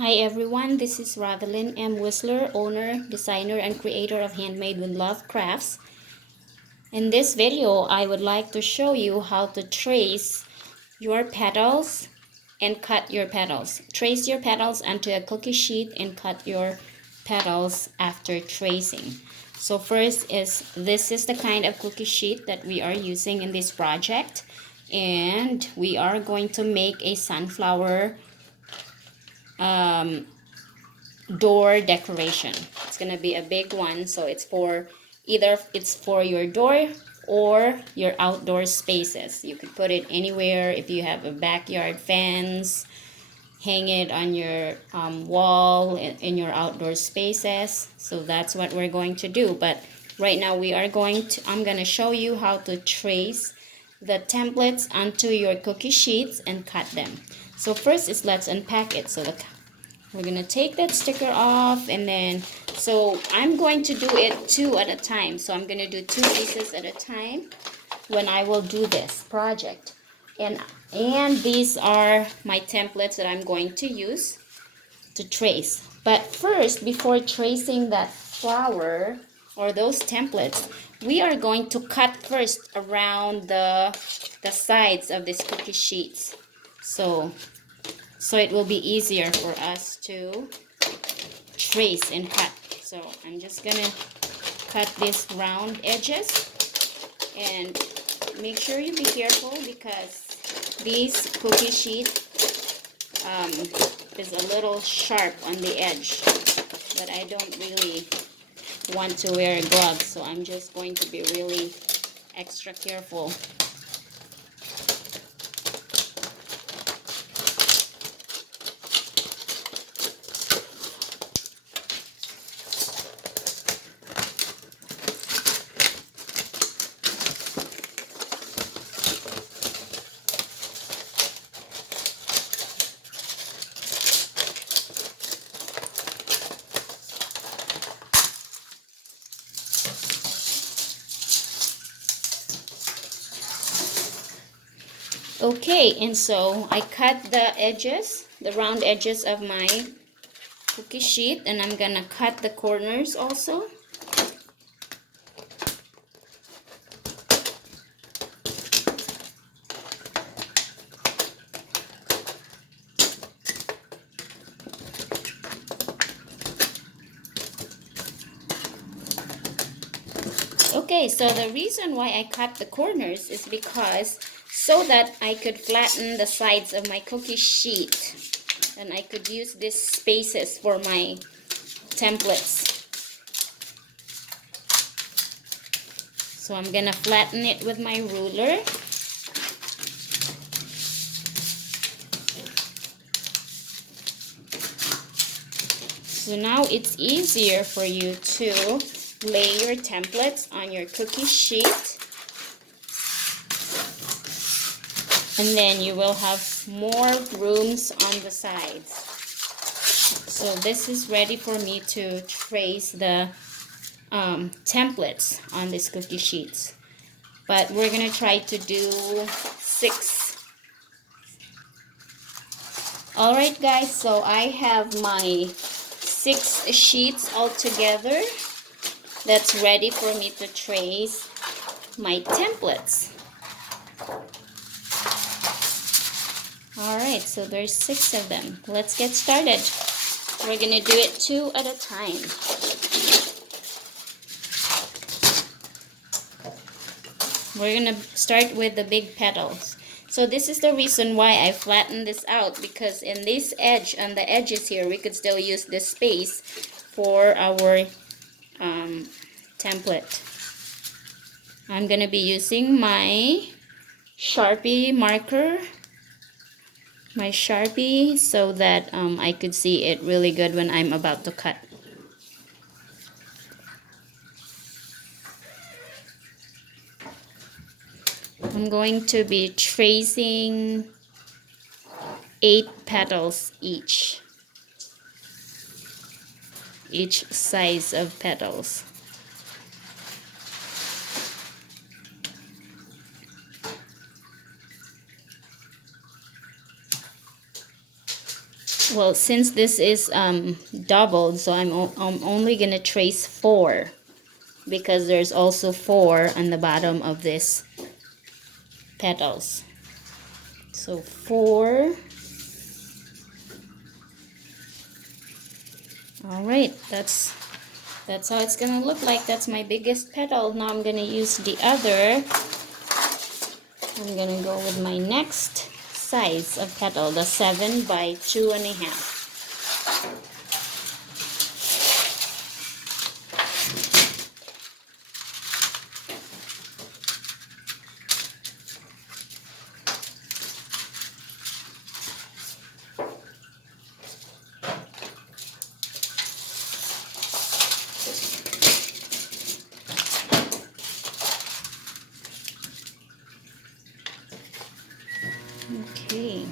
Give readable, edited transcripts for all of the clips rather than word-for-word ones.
Hi everyone, this is Ravelyn M. Whistler, owner, designer, and creator of Handmade with Love Crafts. In this video, I would like to show you how to trace your petals and cut your petals. Trace your petals onto a cookie sheet and cut your petals after tracing. So first this is the kind of cookie sheet that we are using in this project, and we are going to make a sunflower door decoration. It's gonna be a big one, so it's for your door or your outdoor spaces. You could put it anywhere. If you have a backyard fence, hang it on your wall in your outdoor spaces. So that's what we're going to do. But right now I'm gonna show you how to trace the templates onto your cookie sheets and cut them. So first let's unpack it. So we're gonna take that sticker off, and then so I'm going to do it two at a time. So I'm gonna do two pieces at a time when I will do this project. And these are my templates that I'm going to use to trace. But first, before tracing that flower or those templates, we are going to cut first around the sides of these cookie sheets. So it will be easier for us to trace and cut. So I'm just gonna cut these round edges, and make sure you be careful because this cookie sheet is a little sharp on the edge, but I don't really want to wear gloves, so I'm just going to be really extra careful. Okay, and so I cut the edges, the round edges of my cookie sheet, and I'm gonna cut the corners also. Okay, so the reason why I cut the corners is because so that I could flatten the sides of my cookie sheet, and I could use these spaces for my templates. So I'm gonna flatten it with my ruler. So now it's easier for you to lay your templates on your cookie sheet, and then you will have more rooms on the sides. So this is ready for me to trace the templates on these cookie sheets, but we're gonna try to do 6. Alright guys, so I have my 6 sheets all together that's ready for me to trace my templates. Alright, so there's 6 of them. Let's get started. We're gonna do it 2 at a time. We're gonna start with the big petals. So this is the reason why I flattened this out, because in this edge, on the edges here, we could still use this space for our template. I'm gonna be using my Sharpie marker, so that I could see it really good when I'm about to cut. I'm going to be tracing 8 petals each size of petals. Well, since this is doubled, so I'm only gonna trace 4 because there's also 4 on the bottom of this petals. So 4. All right, that's how it's gonna look like. That's my biggest petal. Now I'm gonna use the other. I'm gonna go with my next size of petal, the 7 by 2.5. Okay.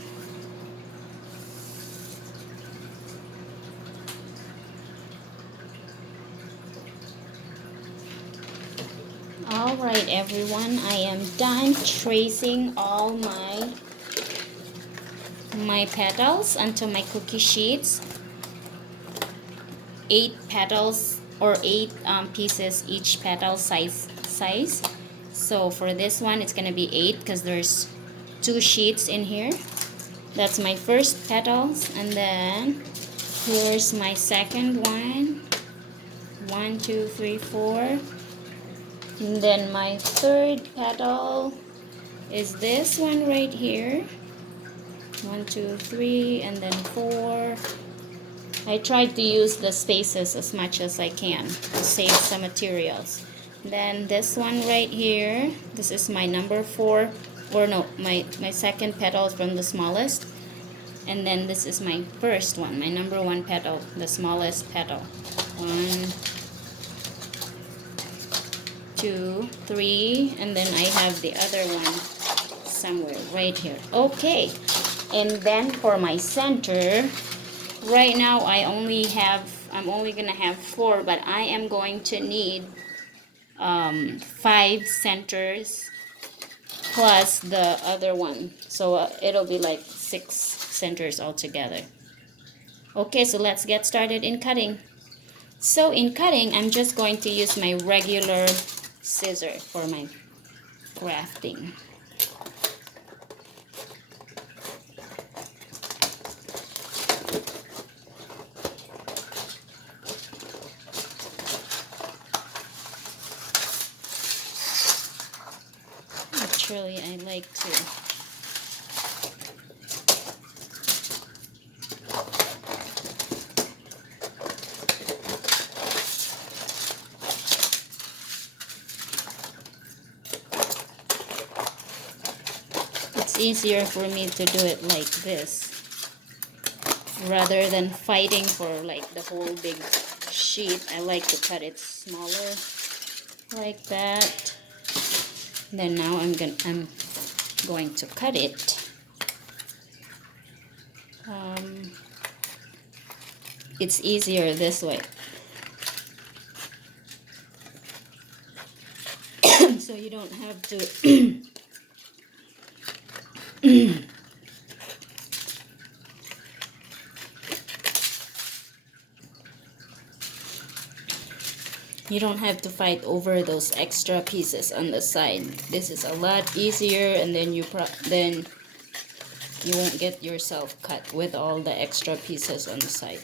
All right, everyone, I am done tracing all my petals onto my cookie sheets. 8 petals or 8 pieces each petal size. So for this one, it's gonna be 8 because there's 2 sheets in here. That's my first petals, and then here's my second one. 1, 2, 3, 4. And then my third petal is this one right here. 1, 2, 3, and then 4. I tried to use the spaces as much as I can to save some materials. Then this one right here, this is my number 4, or no, my second petal from the smallest. And then this is my first one, my number 1 petal, the smallest petal. 1, 2, 3, and then I have the other one somewhere right here. Okay, and then for my center, right now I'm only gonna have 4, but I am going to need 5 centers plus the other one, so it'll be like 6 centers altogether. Okay, so let's get started in cutting. So in cutting, I'm just going to use my regular scissor for my crafting. Actually, I like to it's easier for me to do it like this rather than fighting for like the whole big sheet. I like to cut it smaller like that. Then now I'm going to cut it. It's easier this way. So you don't have to you don't have to fight over those extra pieces on the side. This is a lot easier, and then you won't get yourself cut with all the extra pieces on the side.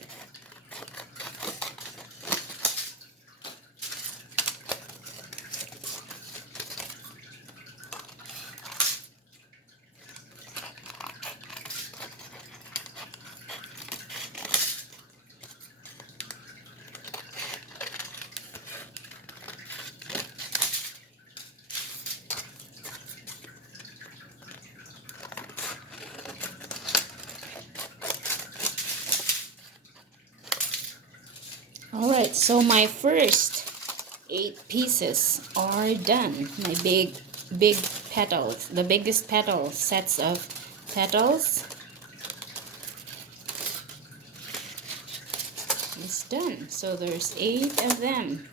Alright, so my first 8 pieces are done. My big petals, the biggest petal sets of petals is done. So there's 8 of them.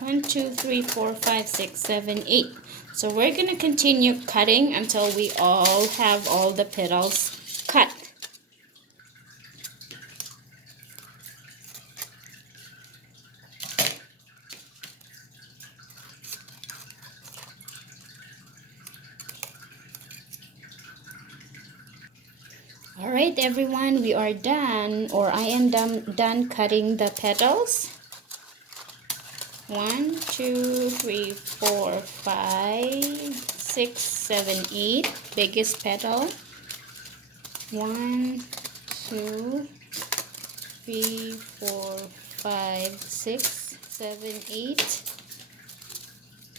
1, 2, 3, 4, 5, 6, 7, 8. So we're gonna continue cutting until we all have all the petals cut. All right, everyone, we are done, or I am done cutting the petals. 1, 2, 3, 4, 5, 6, 7, 8. Biggest petal. 1, 2, 3, 4, 5, 6, 7, 8.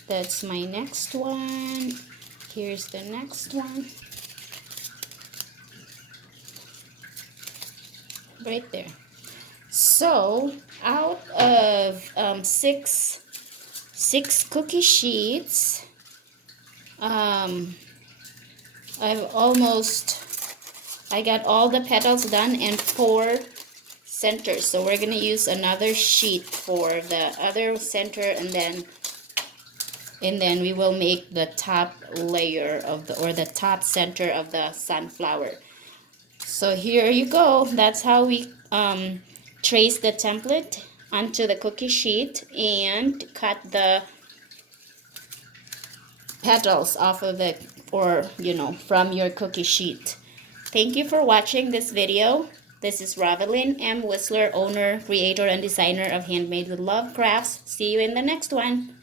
That's my next one. Here's the next one. Right there. So out of six cookie sheets, I got all the petals done and 4 centers. So we're gonna use another sheet for the other center, and then we will make the top layer of the top center of the sunflower. So here you go. That's how we trace the template onto the cookie sheet and cut the petals off of it, or from your cookie sheet. Thank you for watching this video. This is Rovelyn M. Whistler, owner, creator, and designer of Handmade with Love Crafts. See you in the next one.